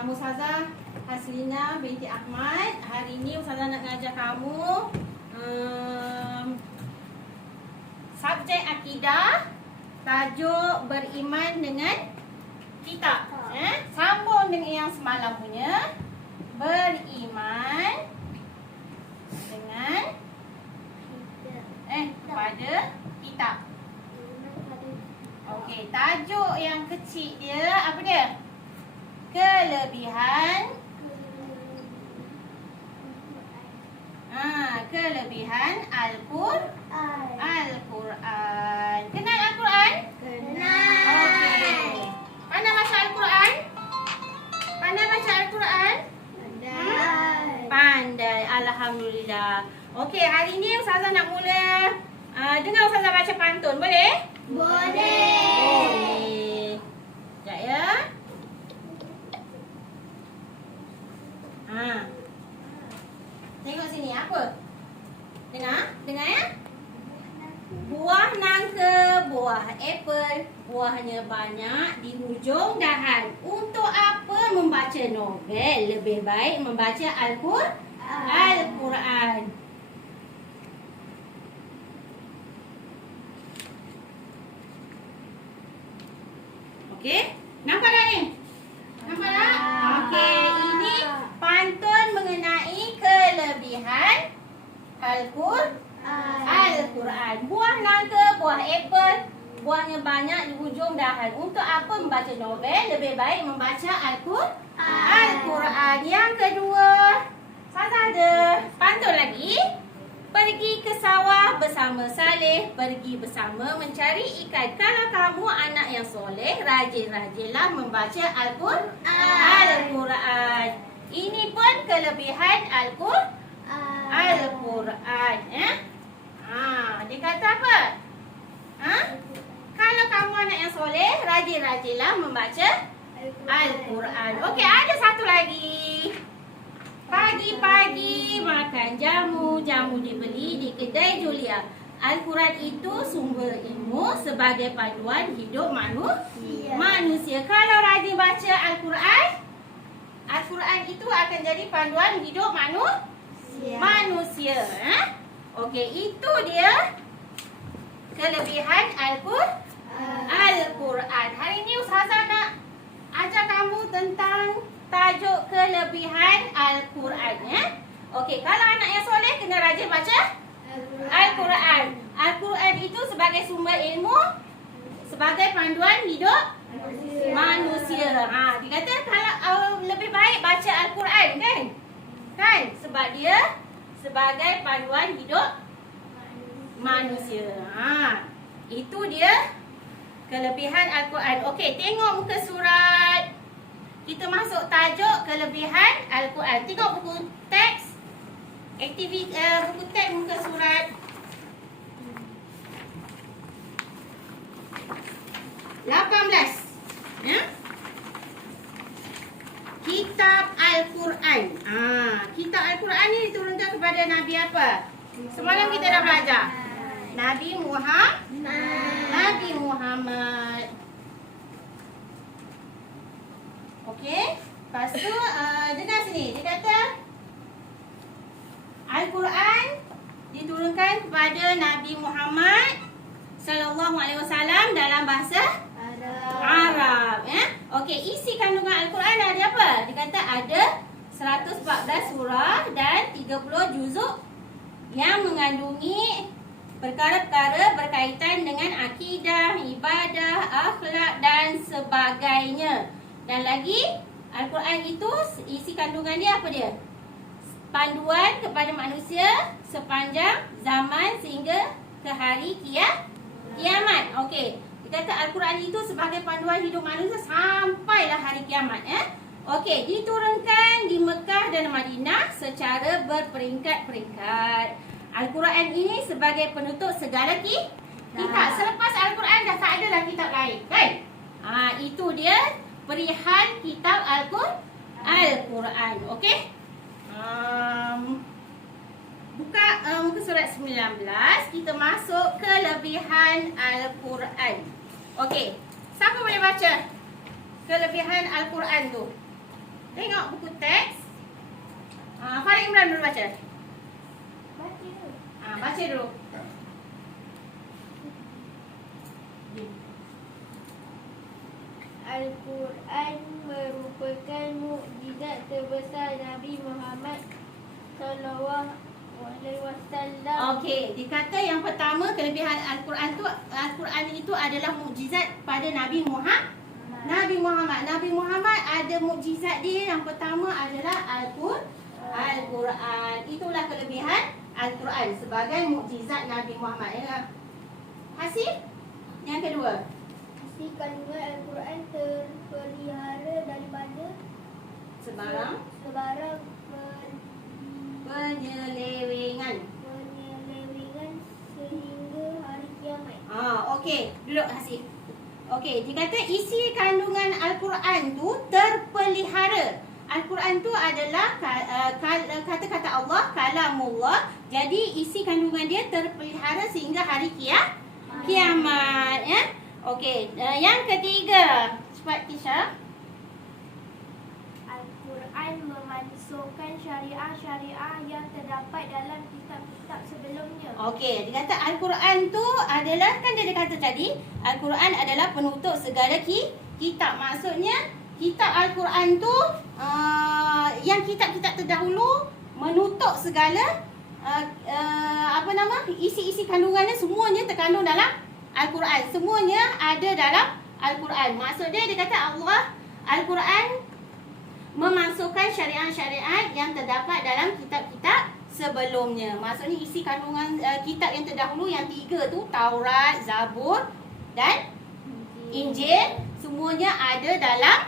Nama Ustazah Haslina binti Ahmad. Hari ini Ustazah nak ngajar kamu subjek akidah, tajuk beriman dengan kitab. Sambung dengan yang semalam punya. Beriman dengan kepada kitab. Okey, tajuk yang kecil dia apa dia? Kelebihan kelebihan Al-Quran. Kenal Al-Quran? Kenal. Okey. Pandai baca Al-Quran? Pandai baca Al-Quran? Pandai. Alhamdulillah. Okey, hari ni Ustazah nak mula dengar Ustazah baca pantun. Boleh? Boleh. Sekejap ya. Tengok sini apa? Dengar ya. Buah nangka, buah apel, buahnya banyak di hujung dahan. Untuk apa membaca novel? Lebih baik membaca Al-Quran. Okey, nampak tak ni? Nampak tak? Okey, ini pantun mengenai kelebihan Al-Quran. Buah nangka, buah apel, buahnya banyak di hujung dahan. Untuk apa membaca novel? Lebih baik membaca Al-Quran. Yang kedua, Ustazah ada pantun lagi. Pergi ke sawah bersama Saleh, pergi bersama mencari ikan. Kalau kamu anak yang soleh, rajin-rajinlah membaca Al-Quran. Ini pun kelebihan Al-Quran. Dia kata apa? Kalau kamu anak yang soleh, rajin-rajinlah membaca Al-Quran. Okey, ada satu lagi. Pagi-pagi makan jamu, jamu dibeli di kedai Julia. Al-Quran itu sumber ilmu sebagai panduan hidup manusia. Kalau rajin baca Al-Quran, Al-Quran itu akan jadi panduan hidup manusia. Okey, itu dia kelebihan Al-Quran. Hari ini Ustazah nak ajar kamu tentang tajuk kelebihan Al-Quran. Okey, kalau anak yang soleh kena rajin baca Al-Quran. Al-Quran itu sebagai sumber ilmu, sebagai panduan hidup manusia. Dia kata kalau lebih baik baca Al-Quran kan? Sebab dia sebagai panduan hidup manusia. Itu dia kelebihan Al-Quran. Okey, tengok muka surat. Kita masuk tajuk kelebihan Al-Quran. Tengok buku teks. Buku teks muka surat 18. Kitab Al-Quran. Kitab Al-Quran ni diturunkan kepada Nabi apa? Semalam kita dah belajar. Nabi Muhammad. Okey. Lepas tu dengar sini. Dia kata Al-Quran diturunkan kepada Nabi Muhammad sallallahu alaihi wasallam dalam bahasa Arab. Okey, isi kandungan Al-Quran ada apa? Dia kata ada 114 surah dan 30 juzuk yang mengandungi perkara-perkara berkaitan dengan akidah, ibadah, akhlak dan sebagainya. Dan lagi, Al-Quran itu isi kandungan dia apa dia? Panduan kepada manusia sepanjang zaman sehingga ke hari kiamat. Okey, dia kata Al-Quran itu sebagai panduan hidup manusia sampailah hari kiamat. Okey, diturunkan di Mekah dan Madinah secara berperingkat-peringkat. Al-Quran ini sebagai penutup segala kitab. Selepas Al-Quran dah tak ada dah kitab lain, kan? Itu dia perihal kitab Al-Quran. Okey? Buka muka surat 19. Kita masuk kelebihan Al-Quran. Okey. Siapa boleh baca kelebihan Al-Quran tu? Tengok buku teks. Farid Imran dulu baca. Baca dulu. Baca dulu. Al-Quran merupakan mukjizat terbesar Nabi Muhammad sallallahu alaihi wasallam. Okey, dikata yang pertama kelebihan Al-Quran itu adalah mukjizat pada Nabi Muhammad. Nabi Muhammad ada mukjizat dia. Yang pertama adalah Al-Quran. Itulah kelebihan Al-Quran sebagai mukjizat Nabi Muhammad. Ya. Hasif? Yang kedua. Isi kandungan Al-Quran terpelihara daripada Sebarang penyelewengan sehingga hari kiamat. Okey, duduk Hasif. Okey, dikata isi kandungan Al-Quran tu terpelihara. Al-Quran tu adalah kata-kata Allah, kalamullah. Jadi isi kandungan dia terpelihara sehingga hari kiamat, ya. Okey, yang ketiga. Cepat Tisha. Al-Quran memansuhkan syariah-syariah yang terdapat dalam kitab-kitab sebelumnya. Okey, dia kata Al-Quran tu adalah, kan dia kata tadi, Al-Quran adalah penutup segala kitab. Maksudnya, kitab Al-Quran tu, yang kitab-kitab terdahulu menutup segala isi-isi kandungannya semuanya terkandung dalam Al-Quran. Semuanya ada dalam Al-Quran. Maksudnya dia kata Al-Quran memasukkan syariat-syariat yang terdapat dalam kitab-kitab sebelumnya. Maksudnya isi kandungan kitab yang terdahulu yang 3 tu, Taurat, Zabur dan Injil, semuanya ada dalam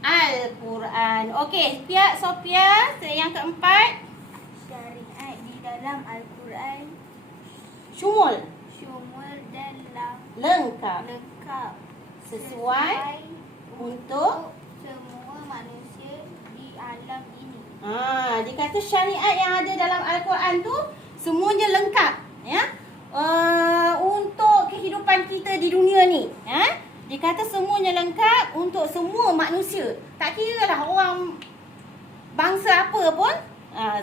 Al-Quran. Okey, Sophia, yang keempat. Syariat di dalam Al-Quran Syumul dan lengkap sesuai untuk semua manusia di alam ini. Dia kata syariat yang ada dalam Al-Quran tu semuanya lengkap, ya. Untuk kehidupan kita di dunia ni, ya. Dia kata semuanya lengkap untuk semua manusia. Tak kira lah orang bangsa apa pun,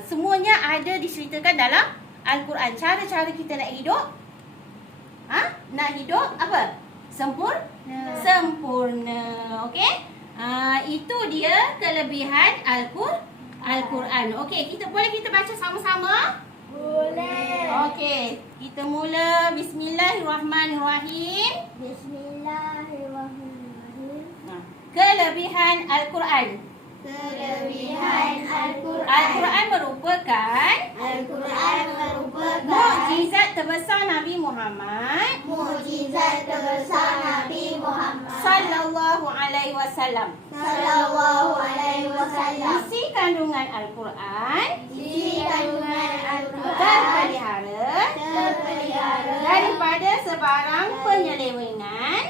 semuanya ada diceritakan dalam Al-Quran. Cara-cara kita nak hidup, nak hidup apa? Sempurna. Okey? Itu dia kelebihan Al-Quran. Okey, boleh kita baca sama-sama? Boleh. Okey, kita mula. Bismillahirrahmanirrahim. Bismillahirrahmanirrahim. Kelebihan Al-Quran. Al-Quran merupakan mukjizat terbesar Nabi Muhammad sallallahu alaihi wasallam. Isi kandungan Al-Quran terpelihara daripada sebarang penyelewengan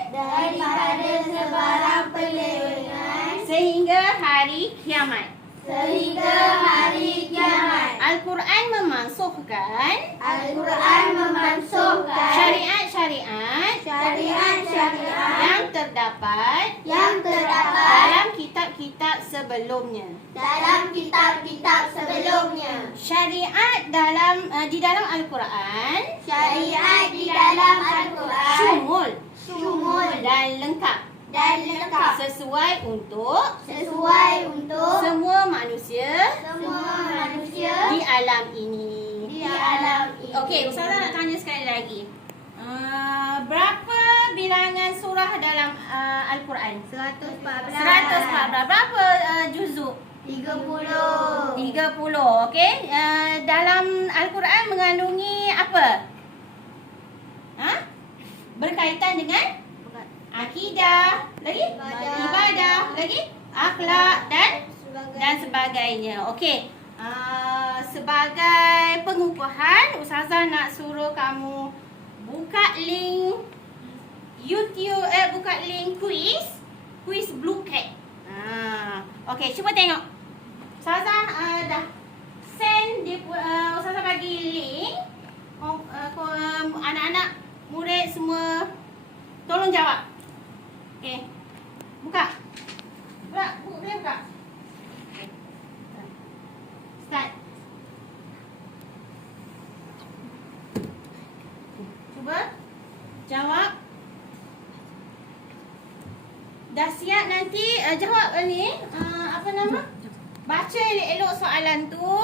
sehingga hari kiamat. Al-Quran memansuhkan syariat-syariat yang terdapat dalam kitab-kitab sebelumnya. Syariat di dalam Al-Quran syumul dan lengkap. Sesuai untuk semua manusia di alam ini. Okey, Ustazah nak tanya sekali lagi. Berapa bilangan surah dalam Al-Quran? 114. Berapa juzuk? 30. 30. Okey. Dalam Al-Quran mengandungi apa? Berkaitan dengan akidah, lagi ibadah, lagi akhlak dan sebagainya. Okey. Sebagai pengukuhan, Ustazah nak suruh kamu buka link YouTube, buka link quiz Blue Cat. Okey, cuba tengok. Ustazah dah send dia, Ustazah bagi link. Anak-anak, murid semua tolong jawab. Okey. Buka. Boleh buka? siap nanti jawab ni apa nama? Baca elok-elok soalan tu.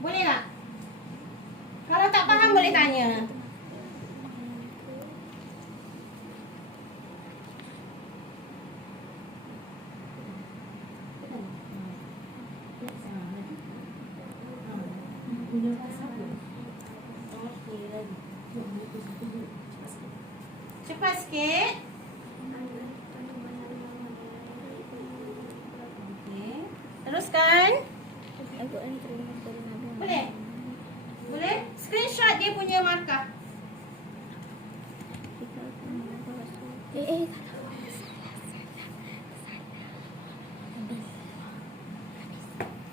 Boleh tak? Kalau tak faham boleh tanya. Cepat sikit. Okey. Teruskan. Boleh? Boleh? Screenshot dia punya markah.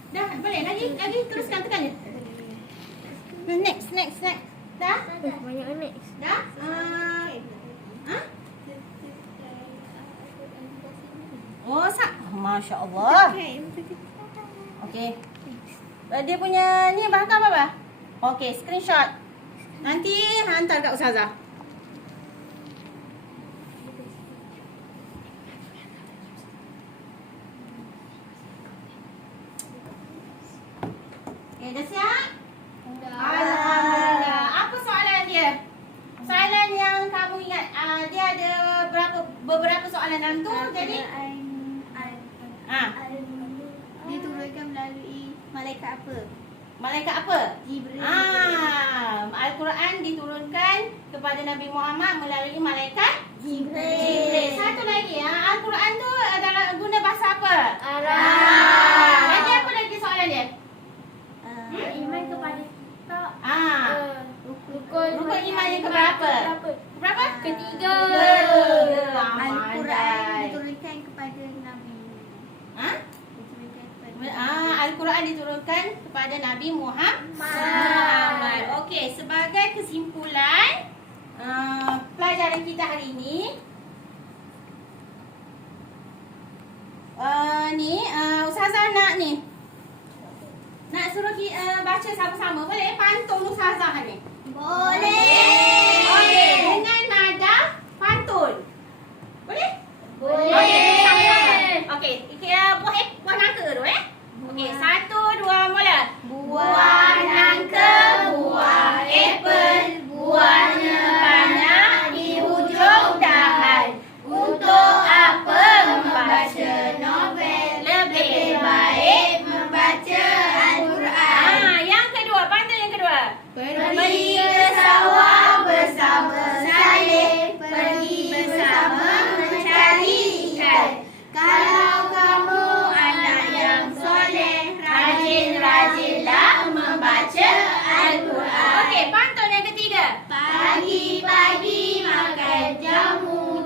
Dah, boleh? Lagi teruskan, tekan je. Next. Dah? Banyak next. Dah? Oh, Masya Allah. Okey. Dia punya ni markah apa? Okey, screenshot. Nanti hantar kat Ustazah. Okey, dah siap? Alhamdulillah. Apa soalan dia? Soalan yang kamu ingat, dia ada beberapa soalan dalam tu. Jadi diturunkan melalui malaikat apa? malaikat apa? Jibril. Al-Quran diturunkan kepada Nabi Muhammad melalui malaikat Jibril. Satu lagi, Al-Quran tu adalah guna bahasa apa? Arab. Lagi apa lagi soalan dia? Iman kepada kita. Rukun iman yang keberapa? Berapa? Ketiga. Al-Quran diturunkan kepada Nabi. Diturunkan kepada Al-Quran diturunkan kepada Nabi Muhammad. Okey, sebagai kesimpulan pelajaran kita hari ini, Ustazah nak suruh baca sama-sama. Boleh? Pantun Ustazah ni. Boleh. Okey, dengan nada pantun. Boleh? Boleh. Okey, sama-sama. Okey, buah nangka tu Okey, 1, 2, mula. Buah nangka, buah apple, buahnya banyak di hujung dahan. Untuk apa membaca novel? Lebih baik membaca Al-Quran. Yang kedua, pantun yang kedua. Pergi ke sawah bersama Saleh, pergi bersama mencari ikan. Kalau kamu anak yang soleh, rajin-rajinlah membaca Al-Quran. Okey, pantun yang ketiga. Pagi-pagi makan jamu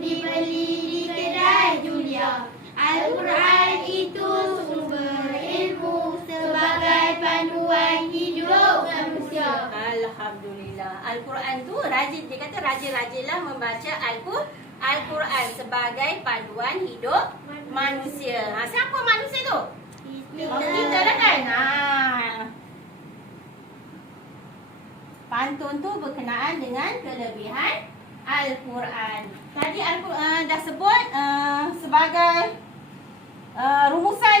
dibeli di kedai Julia. Al-Quran itu sumber ilmu sebagai panduan hidup manusia. Alhamdulillah. Al-Quran tu dia kata rajin-rajinlah membaca Al-Quran sebagai panduan hidup manusia. Siapa manusia tu? Kita lah kan? Pantun tu berkenaan dengan kelebihan Al-Quran. Tadi Al-Quran dah sebut sebagai rumusan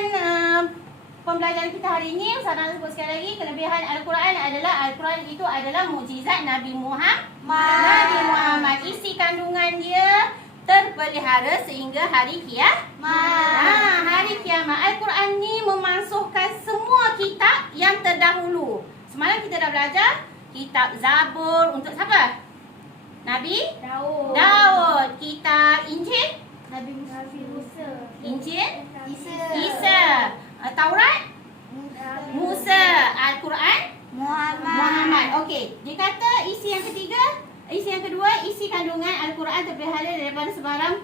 pembelajaran kita hari ini. Ustaz nak sebut sekali lagi, kelebihan Al-Quran itu adalah mukjizat Nabi Muhammad. Isi kandungan dia terpelihara sehingga hari kiamat. Hari kiamat. Al-Quran ni memansuhkan semua kitab yang terdahulu. Semalam kita dah belajar kitab Zabur untuk siapa? Nabi Daud. Kitab Injil? Nabi Musa. Injil? Isa. Taurat? Musa. Al-Quran? Muhammad. Okey. Dia kata isi yang kedua, isi kandungan Al-Quran terpelihara daripada sebarang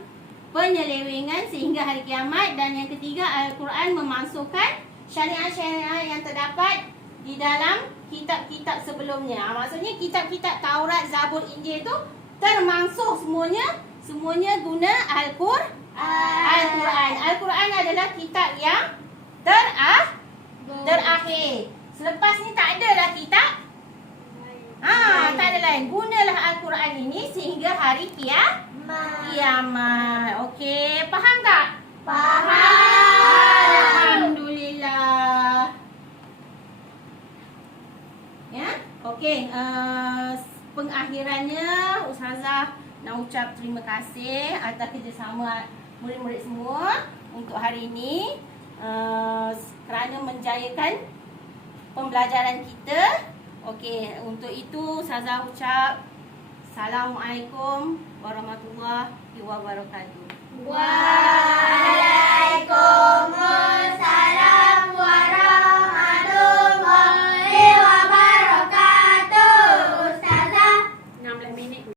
penyelewengan sehingga hari kiamat. Dan yang ketiga, Al-Quran memasukkan syariat-syariat yang terdapat di dalam kitab-kitab sebelumnya. Maksudnya kitab-kitab Taurat, Zabur, Injil tu termasuk semuanya guna Al-Quran. Al-Quran adalah kitab yang terakhir. Selepas ni tak ada dah kitab Tak ada lain. Gunalah Al-Quran ini sehingga hari kiamat. Okey, faham tak? Alhamdulillah. Ya, okey. Pengakhirannya Ustazah nak ucap terima kasih atas kerjasama murid-murid semua untuk hari ini, kerana menjayakan pembelajaran kita. Okey, untuk itu Ustazah ucap Assalamualaikum warahmatullahi wabarakatuh.